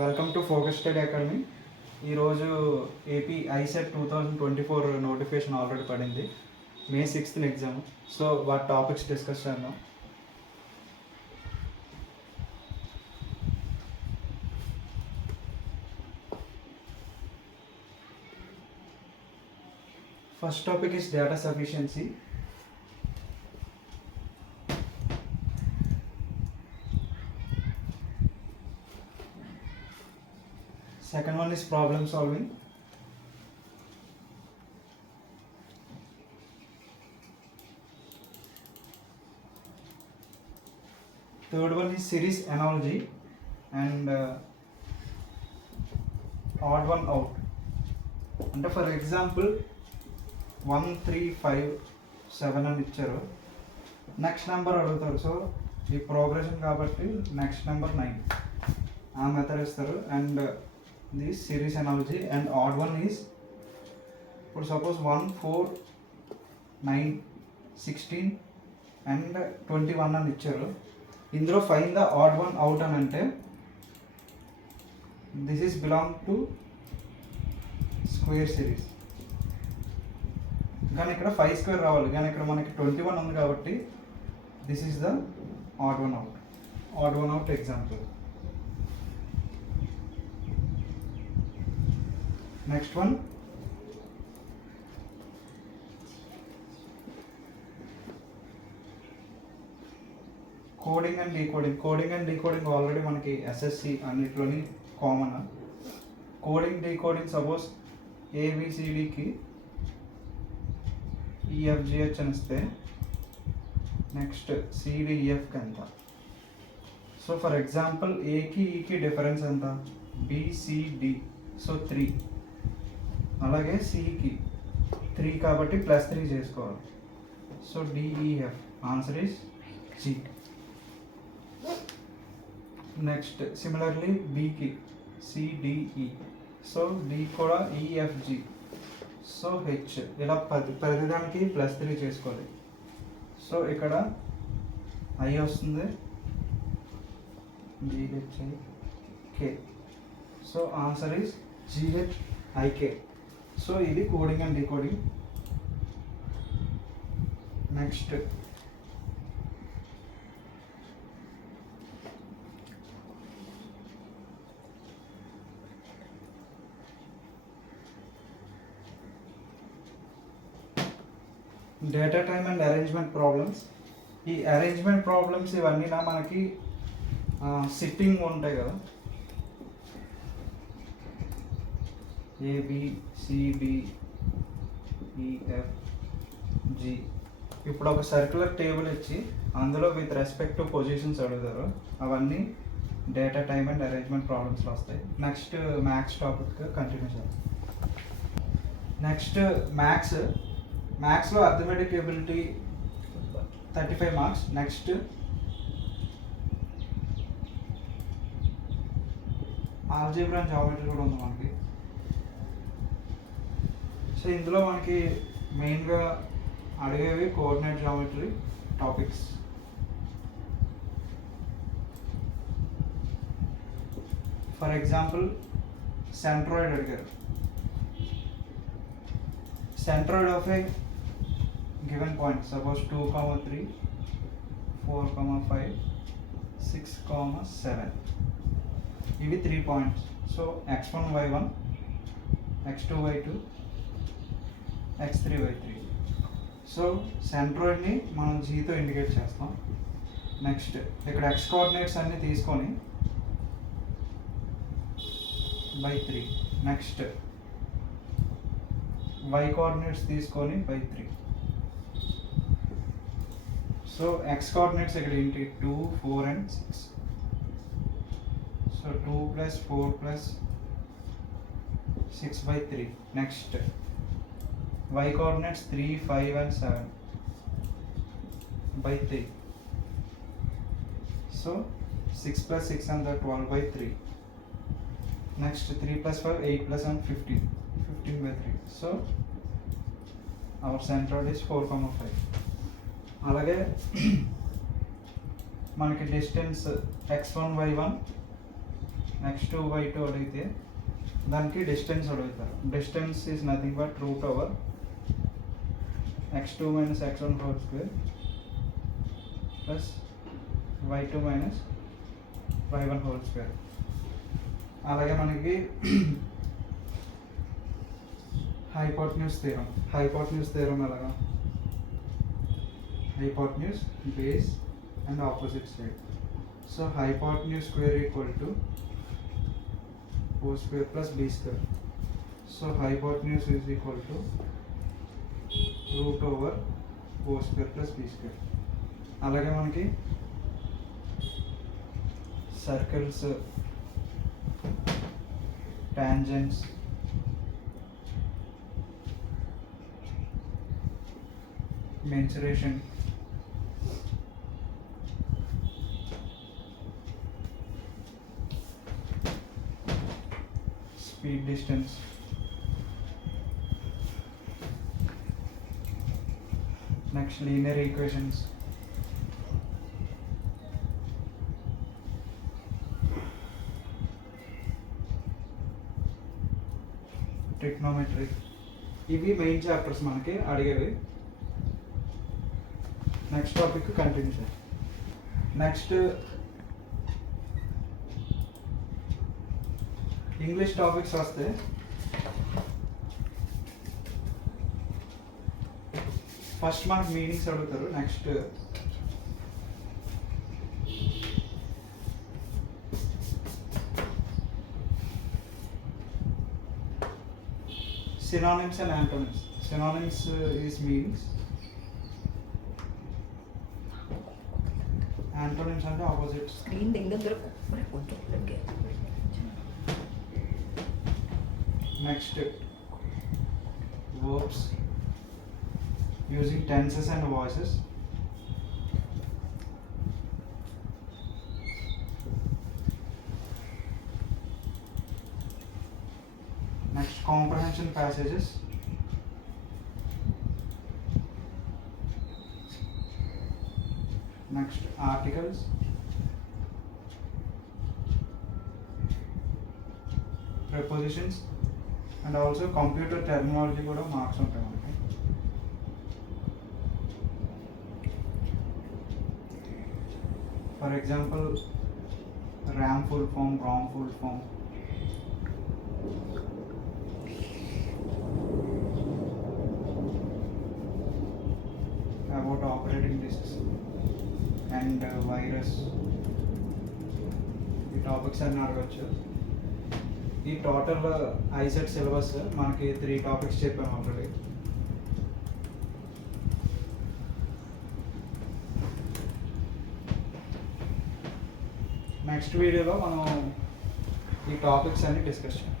Welcome to focus study academy. ఈరోజు AP ICET 2024 notification already పడింది. మే 6th exam. So వాటి topics discuss చేద్దాం. First topic is data sufficiency. Second one is problem solving. Third one is series analogy and odd one out. అంటే for example 1 3 5 7 అని ఇచ్చారు, next number అడుగుతారు. సో ఈ ప్రోగ్రెషన్ కాబట్టి next number 9 ఆ మెథడ్ ఇస్తారు. And this series analogy. And odd one is, for suppose 1 4 9 16 and 21 అని ఇచ్చారు. ఇందులో find the odd one out అని అంటే this is belong to square series. కానీ ఇక్కడ 5 స్క్వేర్ రావాలి, కానీ ఇక్కడ మనకి 21 ఉంది కాబట్టి this is the odd one out. Odd one out example. Next one, coding and decoding. Coding and decoding already మనకి ఎస్ఎస్సి అన్నిట్లోని కామన్. కోడింగ్ డీకోడింగ్ సపోజ్ ఏబిసిడికి ఈఎఫ్జిహెచ్ అని ఇస్తే నెక్స్ట్ సిడిఈఎఫ్కి ఎంత. సో ఫర్ ఎగ్జాంపుల్ ఏకి ఈకి డిఫరెన్స్ ఎంత, బిసిడి, సో 3. అలాగే సికి 3 కాబట్టి +3 చేసుకోవాలి. So DEF answer is G. Next similarly బికి సిడిఈ, సో డి కూడా ఈఎఫ్జి, సో హెచ్. ఇలా ప్రతిదానికి +3 చేసుకోవాలి. సో ఇక్కడ ఐ వస్తుంది, GHI K, so answer is GHIK. So ఇది coding and decoding. Next data time and arrangement problems. ఈ arrangement problems ఇవన్నీ మనకి సిట్టింగ్ ఉంటాయి కదా, ABCDEFG. ఇప్పుడు ఒక సర్క్యులర్ టేబుల్ ఇచ్చి అందులో విత్ రెస్పెక్ట్ టు పొజిషన్స్ అడుగుతారు. అవన్నీ డేటా టైమ్ అండ్ అరేంజ్మెంట్ ప్రాబ్లమ్స్లో వస్తాయి. నెక్స్ట్ మ్యాథ్స్ టాపిక్ కంటిన్యూ చేద్దాం. నెక్స్ట్ మ్యాథ్స్లో అర్థమెటిక్ ఎబిలిటీ 35 మార్క్స్. నెక్స్ట్ ఆల్జీబ్రా అండ్ జామెట్రీ కూడా ఉంది మనకి. సో ఇందులో మనకి మెయిన్గా అడిగేవి coordinate geometry topics. For example centroid అడిగారు. Centroid of a given point suppose 2, 3, 4, 5, 6, 7. ఇవి 3 points. So x1 y1, x2 y2, x3 y3. So సెంట్రాయిడ్ని మనం జీతో ఇండికేట్ చేస్తాం. నెక్స్ట్ ఇక్కడ x కోఆర్డినేట్స్ అన్నీ తీసుకొని /3. నెక్స్ట్ y కోఆర్డినేట్స్ తీసుకొని /3. సో x కోఆర్డినేట్స్ ఇక్కడ ఏంటి, 2, 4 and 6. సో 2 + 4 + 6/3. నెక్స్ట్ y coordinates 3, 5 and 7/3. So 6 + 6 and 12/3. Next 3 + 5 8 + 7 15/3. So our centroid is 4, 5. అలాగే మనకి distance x1 y1 x2 y2 అడిగితే దానికి డిస్టెన్స్ అడుగుతారు. Distance is nothing but root over x2 minus x1 whole square plus y2 minus y1 whole square. అలాగే మనకి hypotenuse theorem ఎలాగా, hypotenuse base and opposite side. So hypotenuse square equal to o square plus b square. So hypotenuse is equal to root over o square plus b square. అలాగే మనకి circles, tangents, mensuration, speed distance, next linear equations, trigonometry. ఇవి main chapters మనకి అడిగేవి. Next topic continue చేద్దాం. Next English topics వస్తే first మనకు meanings అడుగుతారు. నెక్స్ట్ synonyms and antonyms. Synonyms is meanings. Antonyms అంటే opposites. స్క్రీన్ దగ్గర కొంచెం Next, verbs using tenses and voices. Next, comprehension passages. Next, articles. Prepositions. And also computer terminology కూడా marks ఉంటాయి మనకి. For example RAM full form, RAM full form, about operating disks and virus. ఈ topics అన్నీ అడగచ్చు. ఈ total ICET syllabus మనకి 3 టాపిక్స్ చెప్పాము already. Next వీడియోలో మనం ఈ టాపిక్స్ అన్ని డిస్కస్ చేద్దాం.